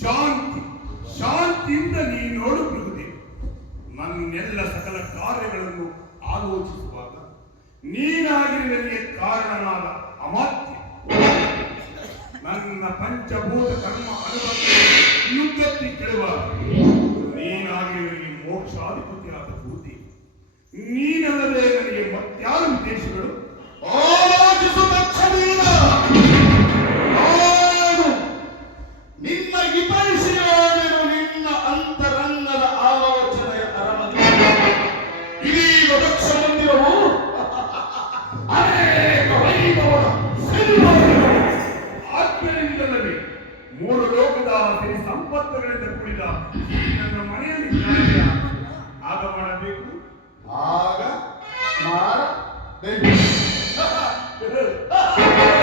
ಶಾಂತಿ, ಶಾಂತಿಯಿಂದ ನೀನು ನನ್ನ ನನ್ನೆಲ್ಲ ಸಕಲ ಕಾರ್ಯಗಳನ್ನು ಆಲೋಚಿಸುವಾಗ ನೀನಾಗಿ ನನಗೆ ಕಾರಣನಾದ ಅಮಾತ್ಯ. ನನ್ನ ಪಂಚಭೂತ ಕರ್ಮ ಅನುಭವ ಯುದ್ಧಕ್ಕೆ ನೀನಾಗಿ ನನಗೆ ಮೋಕ್ಷಾಧಿಪತಿಯಾದ ಭೂತಿ. ನೀನಲ್ಲದೆ ವಿತರಿಸಿದವನು ನಿನ್ನ ಅಂತರಂಗದ ಆಲೋಚನೆಯ ಅರಮನೆ ಇಡೀ ವೃಕ್ಷ ಮಂದಿರವು ಅನೇಕ ವೈಭವದ ಆತ್ಮನಿಂದಲೇ ಮೂರು ಲೋಕದ ಸಿರಿ ಸಂಪತ್ತುಗಳಿಂದ ಕೂಡಿದ ನನ್ನ ಮನೆಯಲ್ಲಿ ಆಗ ಮಾಡಬೇಕು ಆಗ ಮಾಡಬೇಕು